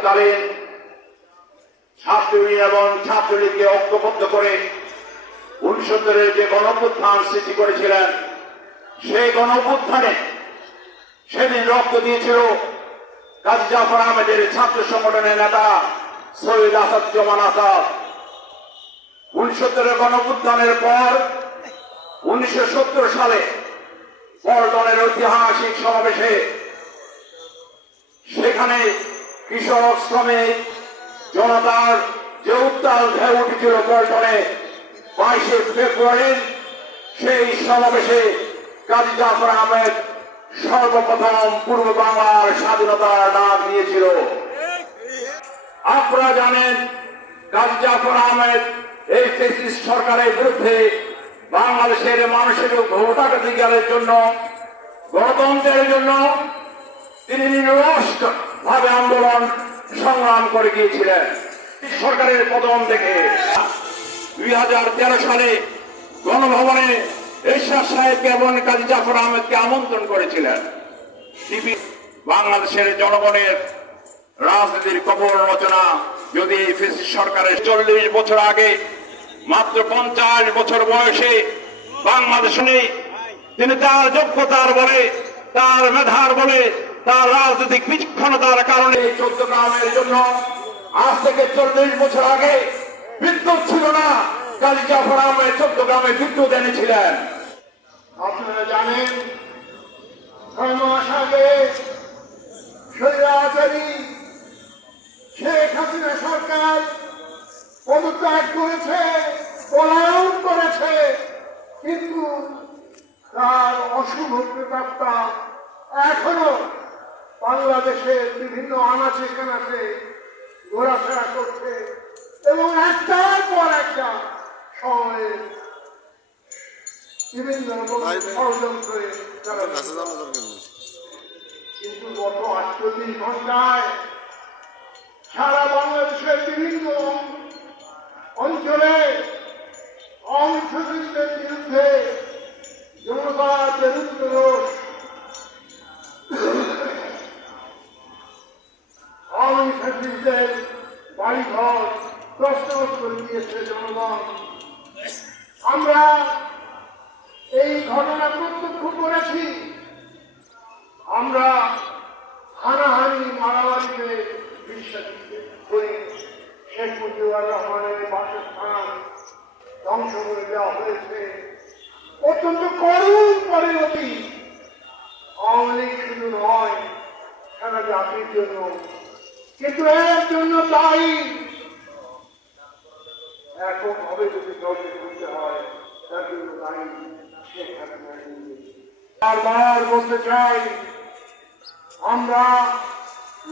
তৎকালীন ছাত্র এবং ছাত্রলীগকে ঐক্যবদ্ধ করে 69 যে গণঅভ্যুত্থান সৃষ্টি করেছিলেন, সেই গণঅভ্যুত্থানে সেদিন রক্ত দিয়েছিল কাজী জাফর আহমেদের ছাত্র সংগঠনের নেতা শহীদ আসাদুজ্জামান আসাদ। 69 গণঅভ্যুত্থানের পর 1970 সালে পল্টনের ঐতিহাসিক সমাবেশে সেখানে কৃষক শ্রমিক জনতার যে উত্তাল ঢেউ উঠেছিল পল্টনে 22 ফেব্রুয়ারির সেই সমাবেশে কাজী জাফর আহমেদ সর্বপ্রথম পূর্ব বাংলার স্বাধীনতার ডাক দিয়েছিল। আপনারা জানেন কাজী জাফর আহমেদ এই ফ্যাসিস্ট সরকারের বিরুদ্ধে বাংলাদেশের মানুষের ভোটাধিকারের জন্য, গণতন্ত্রের জন্য তিনি নিরলস ভাবে আন্দোলন সংগ্রাম করে গিয়েছিলেন। সরকারের পতন থেকে 2013 সালে গণভবনে এরশাদ সাহেবকে এবং কাজী জাফর আহমেদকে আমন্ত্রণ করেছিলেন। বাংলাদেশের জনগণের রাজনীতির কবর রচনা যদি এই ফ্যাসিস্ট সরকারের 40 বছর আগে মাত্র 50 বছর বয়সে বাংলাদেশে নেই, তিনি তার যোগ্যতার বলে, তার মেধার বলে, তার রাজনৈতিক বিচক্ষণতার কারণে 14 গ্রামের জন্য আজ থেকে 40 বছর আগে বিদ্যুৎ ছিল না। কাজী জাফর আহমেদ 14 গ্রামে বিদ্যুৎ এনেছিলেন। আপনারা জানেন 6 মাস আগে স্বৈরাচারী শেখ হাসিনা সরকার পদত্যাগ করেছে, পলায়ন করেছে, কিন্তু তার অশুভ প্রেতাত্মা এখনো বাংলাদেশের বিভিন্ন আনাচে কানাচে ঘোরাফেরা করছে এবং একটার পর একটা সময়ে বিভিন্ন রকম ষড়যন্ত্রে কিন্তু গত 48 ঘন্টায় সারা বাংলাদেশের বিভিন্ন অঞ্চলে অংশীদের বিরুদ্ধে জনতার যে রুদ্ররোষ, অংশীদের বাড়িঘর তছনছ করে দিয়েছে জনগণ। আমরা এই ঘটনা প্রত্যক্ষ করেছি। আমরা হানাহানি মারামারিতে বিশ্বাস করি। শেখ মুজিবুর রহমানের বাসস্থান ধ্বংস করে দেওয়া হয়েছে, অত্যন্ত করুণ পরিণতি। আওয়ামী লীগ শুধু নয়, সারা জাতির জন্য, কিন্তু এর জন্য দায়ী এককভাবে যদি দলকে করতে হয়, তার জন্য দায়ী শেখ হাসিনা। বারবার বলতে চাই, আমরা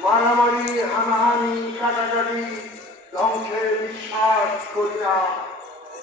মারামারি, হানাহানি, কাটাকাটি, ধ্বংসে বিশ্বাস করি না।